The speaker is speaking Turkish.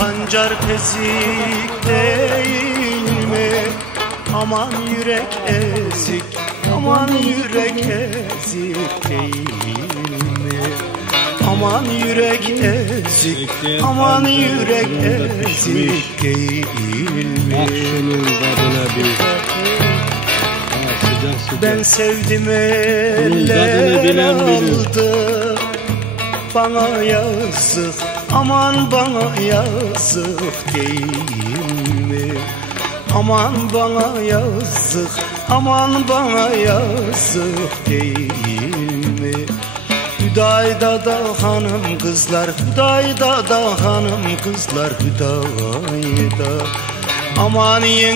Pancar pezik değil mi? Aman yürek ezik, aman yürek ezik değil mi? Aman yürek ezik, aman yürek ezik değil mi? Ben sevdim eller aldı, bana yazık, aman bana yazık değil mi? Aman bana yazık, aman bana yazık değil mi? Hüdayda da hanım kızlar, Hüdayda da hanım kızlar, Hüdayda. Aman yenge